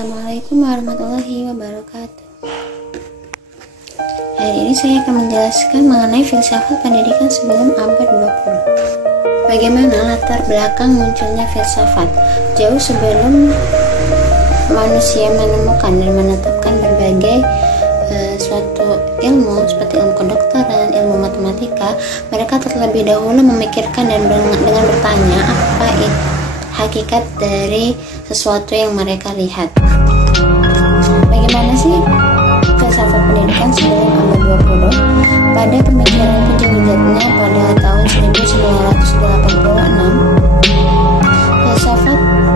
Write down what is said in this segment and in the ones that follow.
Assalamualaikum warahmatullahi wabarakatuh. Hari ini saya akan menjelaskan mengenai filsafat pendidikan sebelum abad 20. Bagaimana latar belakang munculnya filsafat? Jauh sebelum manusia menemukan dan menetapkan berbagai suatu ilmu seperti ilmu kedokteran, ilmu matematika, mereka terlebih dahulu memikirkan dan dengan bertanya apa itu hakikat dari sesuatu yang mereka lihat. Bagaimana sih filsafat pendidikan sebelum abad 20? Pada pemikiran puja-hujatnya pada tahun 1986,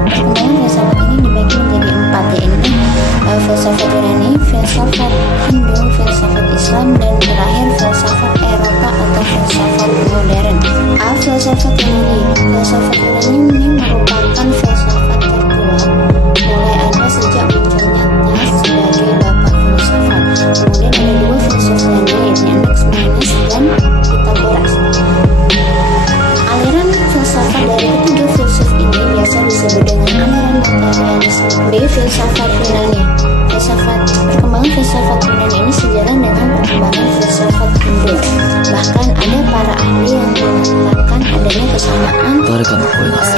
perkembangan filsafat ini dibagi menjadi 4, yaitu filsafat Yunani, filsafat Hindu, filsafat Islam, dan terakhir filsafat Eropa atau filsafat modern. Filsafat Yunani ini merupakan filsafat tertua, mulai ada sejak munculnya Tas sebagai bapak filsafat. Kemudian ada 2 filsuf lainnya, yaitu Anaximenes dan Pythagoras. Aliran filsafat dari ketiga filsuf ini biasa disebut dengan aliran materialisme. Filsafat Yunani. Perkembangan filsafat Yunani ini sejalan dengan perkembangan filsafat Hindu. Bahkan ada para ahli yang mengatakan adanya kesamaan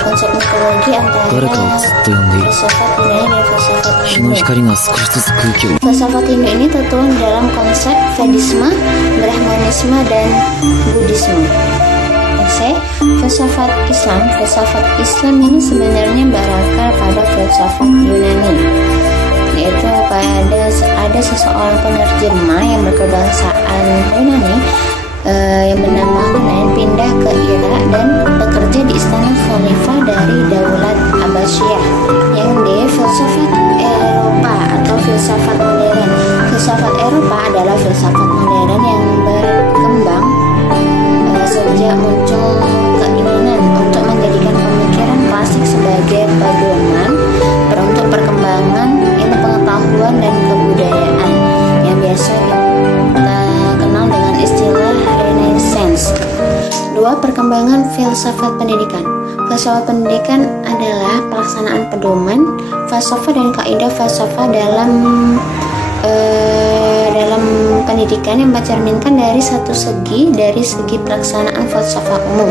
konsep mitologi antara filsafat Yunani dan filsafat Hindu. Filsafat Hindu ini tertuang dalam konsep Vedisme, Brahmanisme, dan Buddhisme. Filsafat Islam ini sebenarnya berakar pada filsafat Yunani, yaitu ada seseorang penerjemah yang berkebangsaan Yunani yang bernama Hunain pindah ke Irak dan bekerja di istana khalifah dari Daulat Abbasiyah. Yang filsafat Eropa atau filsafat modern. Filsafat Eropa adalah filsafat modern yang berkembang sejak muncul keinginan untuk menjadikan pemikiran klasik sebagai pedoman untuk perkembangan ilmu pengetahuan dan kebudayaan yang biasa kita kenal dengan istilah Renaissance. 2. Perkembangan filsafat pendidikan. Filsafat pendidikan adalah pelaksanaan pedoman, falsafah dan kaidah falsafah dalam pendidikan yang mencerminkan dari segi pelaksanaan falsafah umum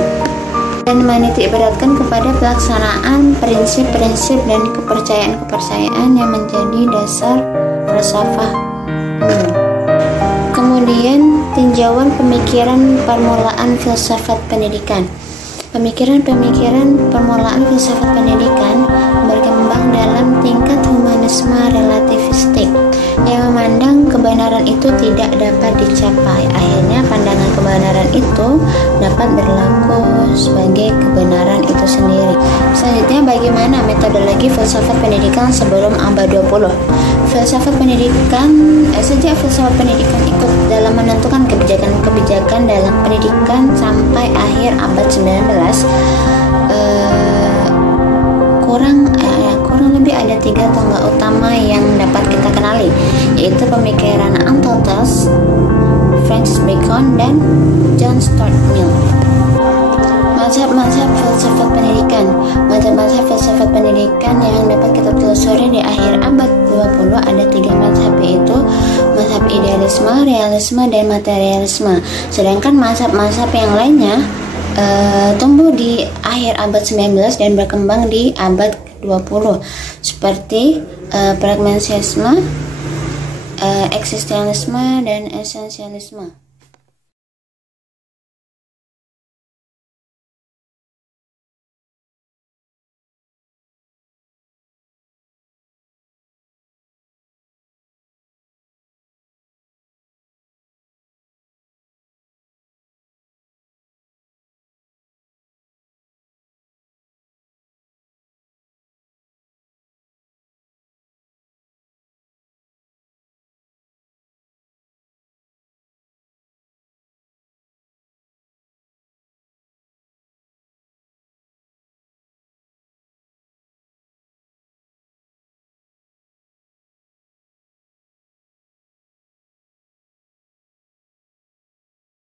dan menitik beratkan kepada pelaksanaan prinsip-prinsip dan kepercayaan-kepercayaan yang menjadi dasar falsafah umum. Kemudian tinjauan pemikiran permulaan filsafat pendidikan. Pemikiran permulaan filsafat pendidikan berkembang dalam tingkat humanisme relativistik yang memandang kebenaran itu tidak dapat dicapai. Akhirnya pandangan kebenaran itu dapat berlaku sebagai kebenaran itu sendiri. Selanjutnya, bagaimana metodologi filsafat pendidikan sebelum abad 20? Sejak filsafat pendidikan ikut dalam menentukan kebijakan dalam pendidikan sampai akhir abad 19, kurang lebih ada 3 tonggak utama yang dapat kita kenali, yaitu pemikiran Aristoteles, Francis Bacon, dan John Stuart Mill. Mazhab filsafat pendidikan. Mazhab filsafat pendidikan yang dapat kita telusuri di akhir abad 20 ada 3 mazhab, yaitu mazhab idealisme, realisme, dan materialisme. Sedangkan mazhab yang lainnya tumbuh di akhir abad 19 dan berkembang di abad 20 seperti pragmatisme, eksistensialisme, dan esensialisme.